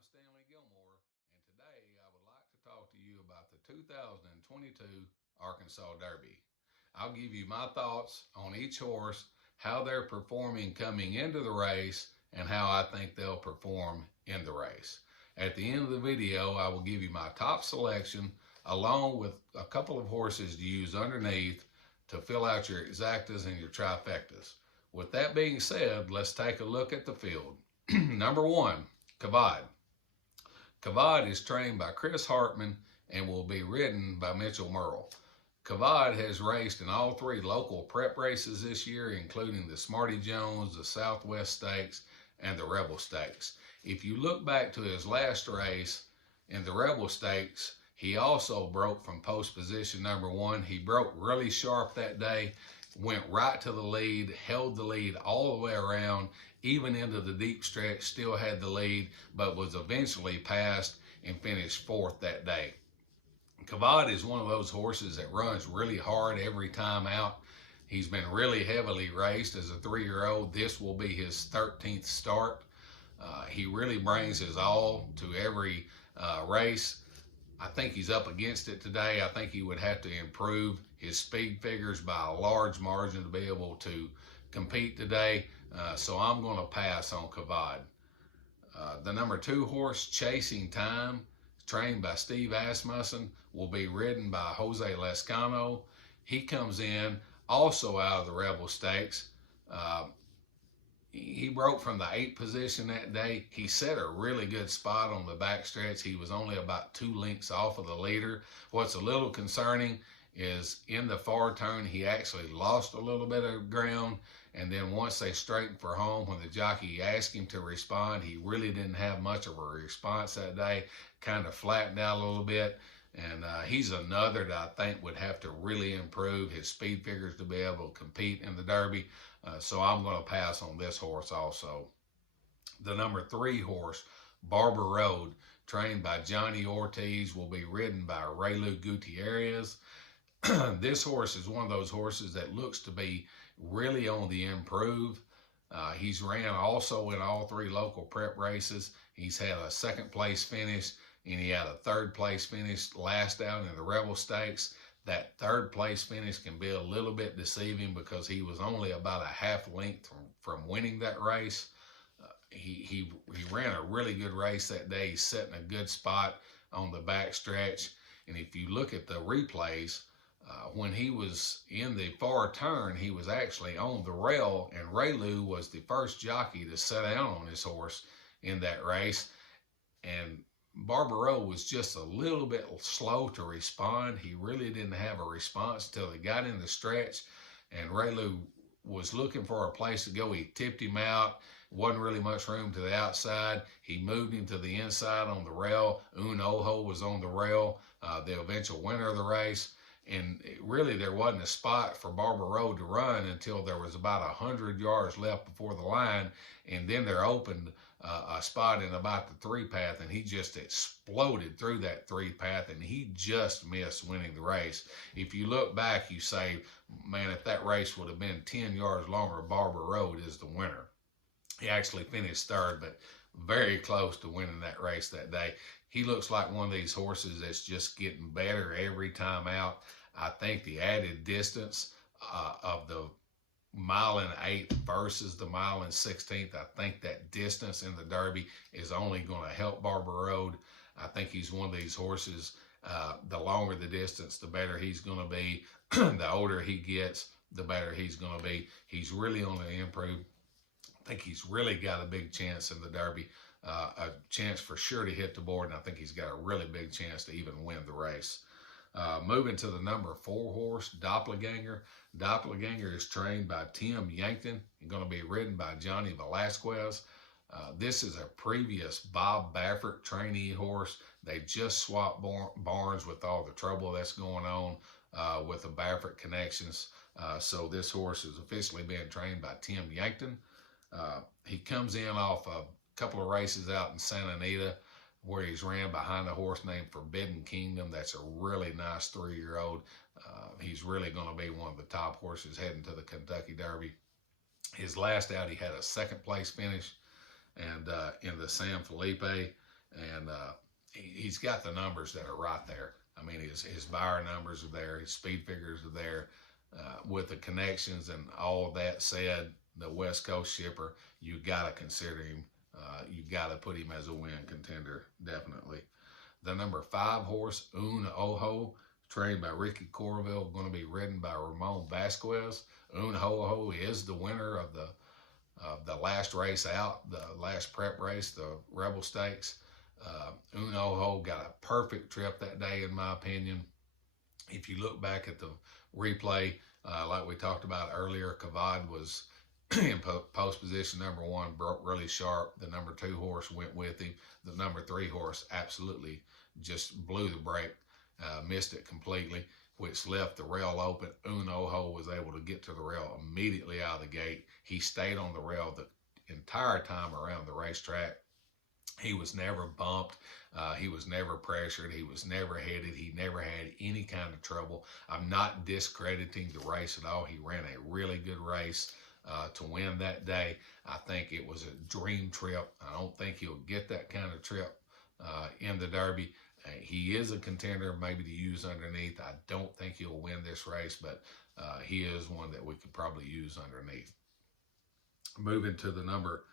I'm Stanley Gilmore, and today I would like to talk to you about the 2022 Arkansas Derby. I'll give you my thoughts on each horse, how they're performing coming into the race, and how I think they'll perform in the race. At the end of the video, I will give you my top selection along with a couple of horses to use underneath to fill out your exactas and your trifectas. With that being said, let's take a look at the field. Number one, Kavad. Kavad is trained by Chris Hartman and will be ridden by Mitchell Merle. Kavad has raced in all three local prep races this year, including the Smarty Jones, the Southwest Stakes, and the Rebel Stakes. If you look back to his last race in the Rebel Stakes, he also broke from post position number one. He broke really sharp that day, went right to the lead, held the lead all the way around, even into the deep stretch, still had the lead, but was eventually passed and finished fourth that day. Kavad is one of those horses that runs really hard every time out. He's been really heavily raced as a 3-year-old. This will be his 13th start. He really brings his all to every race. I think he's up against it today. I think he would have to improve his speed figures by a large margin to be able to compete today. So I'm going to pass on Kavad. The number 2 horse, Chasing Time, trained by Steve Asmussen, will be ridden by Jose Lescano. He comes in also out of the Rebel Stakes. He broke from the 8th position that day. He set a really good spot on the backstretch. He was only about 2 lengths off of the leader. What's a little concerning is in the far turn, he actually lost a little bit of ground. And then once they straightened for home, when the jockey asked him to respond, he really didn't have much of a response that day, kind of flattened out a little bit. And he's another that I think would have to really improve his speed figures to be able to compete in the Derby. So I'm going to pass on this horse also. The number 3 horse, Barber Road, trained by Johnny Ortiz, will be ridden by Raylu Gutierrez. This horse is one of those horses that looks to be really on the improve. He's ran also in all 3 local prep races. He's had a 2nd place finish, and he had a 3rd place finish last out in the Rebel Stakes. That 3rd place finish can be a little bit deceiving because he was only about a half length from winning that race. He ran a really good race that day. He's setting a good spot on the back stretch. And if you look at the replays, when he was in the far turn, he was actually on the rail, and Raylu was the first jockey to sit down on his horse in that race. And Barbaro was just a little bit slow to respond. He really didn't have a response till he got in the stretch, and Raylu was looking for a place to go. He tipped him out. Wasn't really much room to the outside. He moved him to the inside on the rail. Un Ojo was on the rail, the eventual winner of the race. And really, there wasn't a spot for Barbaro to run until there was about 100 yards left before the line. And then there opened a spot in about the 3 path, and he just exploded through that 3 path, and he just missed winning the race. If you look back, you say, man, if that race would have been 10 yards longer, Barbaro is the winner. He actually finished 3rd, but very close to winning that race that day. He looks like one of these horses that's just getting better every time out. I think the added distance of the 1 1/8 versus the 1 16, I think that distance in the Derby is only going to help Barbaro. I think he's one of these horses, the longer the distance, the better he's going to be. The older he gets, the better he's going to be. He's really on the improve. I think he's really got a big chance in the Derby, a chance for sure to hit the board, and I think he's got a really big chance to even win the race. Moving to the number 4 horse, Doppelganger. Doppelganger is trained by Tim Yankton and going to be ridden by Johnny Velasquez. This is a previous Bob Baffert trainee horse. They just swapped barns with all the trouble that's going on with the Baffert connections. So this horse is officially being trained by Tim Yankton. He comes in off a couple of races out in Santa Anita where he's ran behind a horse named Forbidden Kingdom. That's a really nice 3-year-old. He's really going to be one of the top horses heading to the Kentucky Derby. His last out, he had a 2nd place finish, and in the San Felipe, and he's got the numbers that are right there. I mean, his buyer numbers are there, his speed figures are there. With the connections and all of that said, the West Coast shipper, you got to consider him. You got to put him as a win contender, definitely. The number 5 horse, Un Ojo, trained by Ricky Corville, going to be ridden by Ramon Vasquez. Un Ojo is the winner of the last race out, the last prep race, the Rebel Stakes. Un Ojo got a perfect trip that day, in my opinion. If you look back at the replay, like we talked about earlier, Kavad was in post position number 1, broke really sharp. The number 2 horse went with him. The number 3 horse absolutely just blew the brake, missed it completely, which left the rail open. Un Ojo was able to get to the rail immediately out of the gate. He stayed on the rail the entire time around the racetrack. He was never bumped. He was never pressured. He was never headed. He never had any kind of trouble. I'm not discrediting the race at all. He ran a really good race to win that day. I think it was a dream trip. I don't think he'll get that kind of trip in the Derby. He is a contender, maybe to use underneath. I don't think he'll win this race, but he is one that we could probably use underneath. Moving to the number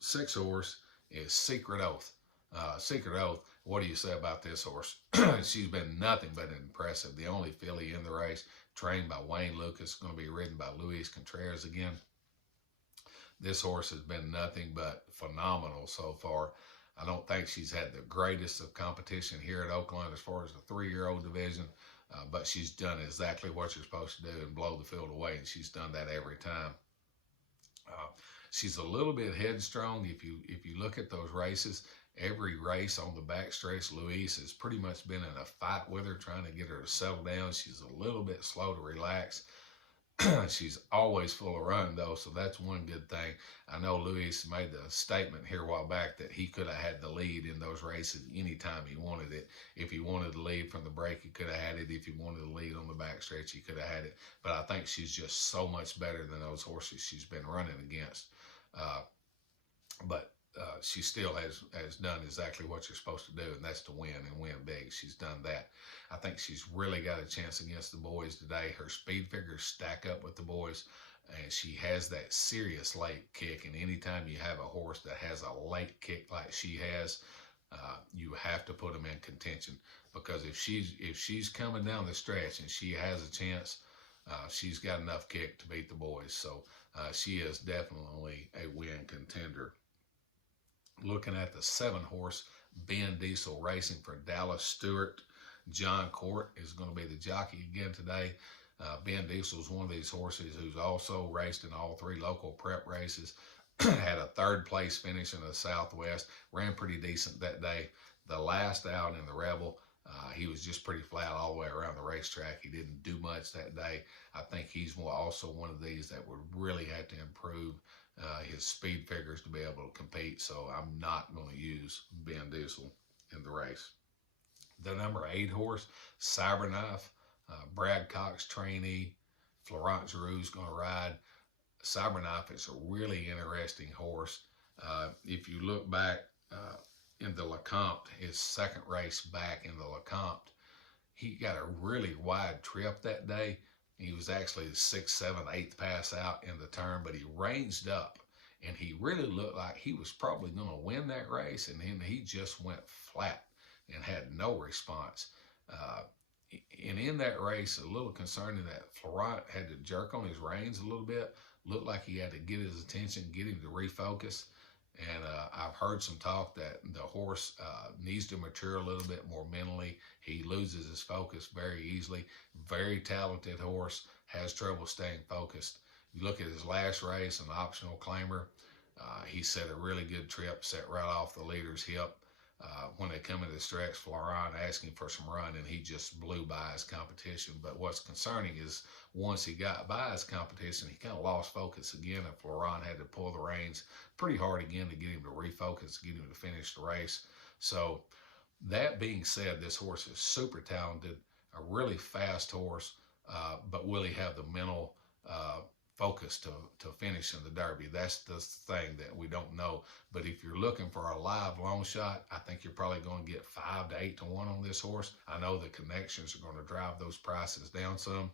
6 horse is Secret Oath. Secret Oath, what do you say about this horse? She's been nothing but impressive. The only filly in the race, trained by Wayne Lucas, going to be ridden by Luis Contreras again. This horse has been nothing but phenomenal so far. I don't think she's had the greatest of competition here at Oakland as far as the 3-year-old division, but she's done exactly what you're supposed to do and blow the field away, and she's done that every time. She's a little bit headstrong. If you look at those races, every race on the backstretch, Luis has pretty much been in a fight with her, trying to get her to settle down. She's a little bit slow to relax. She's always full of run, though, so that's one good thing. I know Luis made the statement here a while back that he could have had the lead in those races anytime he wanted it. If he wanted the lead from the break, he could have had it. If he wanted the lead on the backstretch, he could have had it. But I think she's just so much better than those horses she's been running against. But she still has done exactly what you're supposed to do, and that's to win and win big. She's done that. I think she's really got a chance against the boys today. Her speed figures stack up with the boys, and she has that serious late kick. And anytime you have a horse that has a late kick like she has, you have to put them in contention, because if she's coming down the stretch and she has a chance, she's got enough kick to beat the boys. So she is definitely a win contender. Looking at the 7 horse, Ben Diesel Racing for Dallas Stewart. John Court is going to be the jockey again today. Ben Diesel is one of these horses who's also raced in all 3 local prep races. Had a 3rd place finish in the Southwest. Ran pretty decent that day. The last out in the Rebel, he was just pretty flat all the way around the racetrack. He didn't do much that day. I think he's also one of these that would really have to improve his speed figures to be able to compete. So I'm not going to use Ben Diesel in the race. The number 8 horse, Cyberknife, Brad Cox trainee, Florent Giroux is going to ride. Cyberknife is a really interesting horse. If you look back in the Lecomte, his 2nd race back in the Lecomte, he got a really wide trip that day. He was actually the 6th, 7th, 8th pass out in the turn, but he ranged up, and he really looked like he was probably going to win that race, and then he just went flat and had no response. And in that race, a little concerning that Florent had to jerk on his reins a little bit. Looked like he had to get his attention, get him to refocus. And I've heard some talk that the horse needs to mature a little bit more mentally. He loses his focus very easily. Very talented horse, has trouble staying focused. You look at his last race, an optional claimer. He set a really good trip, set right off the leader's hip. When they come into the stretch, Florent asking for some run, and he just blew by his competition. But what's concerning is once he got by his competition, he kind of lost focus again, and Florent had to pull the reins pretty hard again to get him to refocus, get him to finish the race. So that being said, this horse is super talented, a really fast horse, but will he have the mental focus to finish in the Derby. That's the thing that we don't know. But if you're looking for a live long shot, I think you're probably going to get 5 to 8 to 1 on this horse. I know the connections are going to drive those prices down some,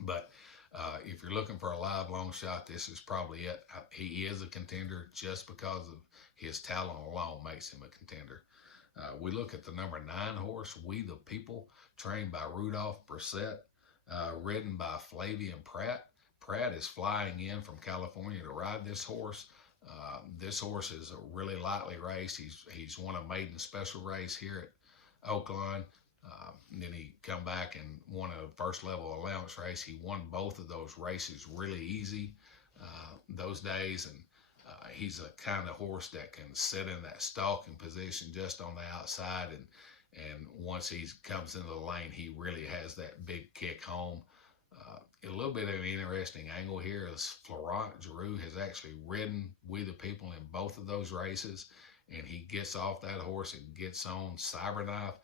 but if you're looking for a live long shot, this is probably it. He is a contender just because of his talent alone makes him a contender. We look at the number 9 horse, We the People, trained by Rudolph Brissett, ridden by Flavien Prat. Prat is flying in from California to ride this horse. This horse is a really lightly raced. He's won a maiden special race here at Oaklawn. Then he come back and won a first level allowance race. He won both of those races really easy those days, and he's a kind of horse that can sit in that stalking position just on the outside, and once he comes into the lane, he really has that big kick home. A little bit of an interesting angle here is Florent Geroux has actually ridden We the People in both of those races, and he gets off that horse and gets on Cyberknife.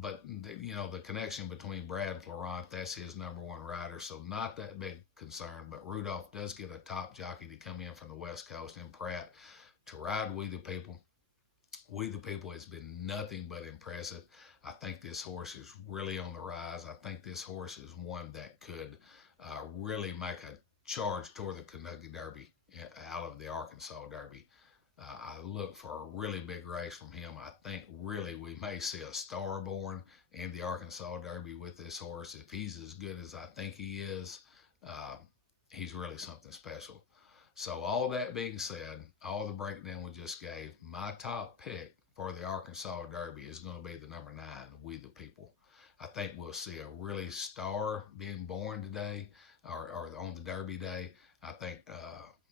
But the connection between Brad and Florent, that's his number 1 rider, so not that big concern. But Rudolph does get a top jockey to come in from the West Coast in Prat to ride We the People. We the People has been nothing but impressive. I think this horse is really on the rise. I think this horse is one that could really make a charge toward the Kentucky Derby out of the Arkansas Derby. I look for a really big race from him. I think really we may see a star born in the Arkansas Derby with this horse. If he's as good as I think he is, he's really something special. So all that being said, all the breakdown we just gave, my top pick for the Arkansas Derby is going to be the number 9, We the People. I think we'll see a really star being born today or on the Derby day. I think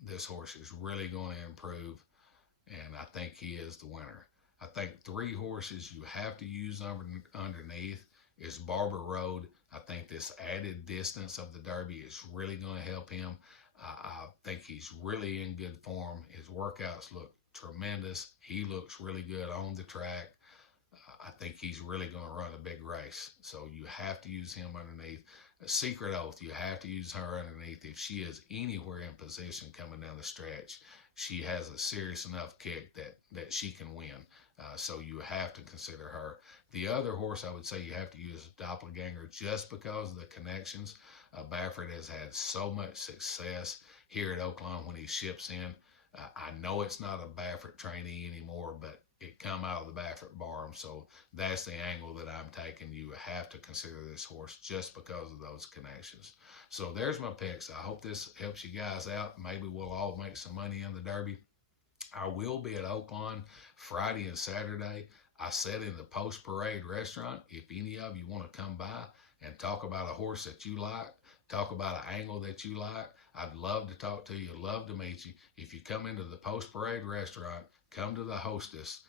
this horse is really going to improve, and I think he is the winner. I think 3 horses you have to use underneath is Barber Road. I think this added distance of the Derby is really going to help him. I think he's really in good form. His workouts look tremendous. He looks really good on the track. I think he's really going to run a big race. So you have to use him underneath. A Secret Oath, you have to use her underneath. If she is anywhere in position coming down the stretch, she has a serious enough kick that she can win. So you have to consider her. The other horse I would say you have to use Doppelganger just because of the connections. Baffert has had so much success here at Oaklawn when he ships in. I know it's not a Baffert trainee anymore, but it come out of the Baffert barn. So that's the angle that I'm taking. You have to consider this horse just because of those connections. So there's my picks. I hope this helps you guys out. Maybe we'll all make some money in the Derby. I will be at Oaklawn Friday and Saturday. I said in the post-parade restaurant, if any of you want to come by and talk about a horse that you like, talk about an angle that you like, I'd love to talk to you, love to meet you. If you come into the post-parade restaurant, come to the hostess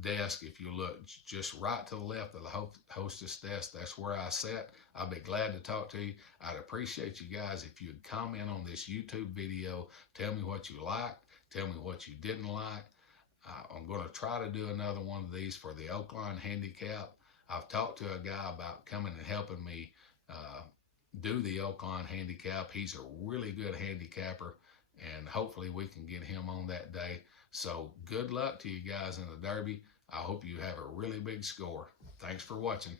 desk. If you look just right to the left of the hostess desk, that's where I sit. I'll be glad to talk to you. I'd appreciate you guys if you'd comment on this YouTube video. Tell me what you liked. Tell me what you didn't like. I'm going to try to do another one of these for the Oaklawn Handicap. I've talked to a guy about coming and helping me do the Oaklawn Handicap. He's a really good handicapper, and hopefully we can get him on that day. So good luck to you guys in the Derby. I hope you have a really big score. Thanks for watching.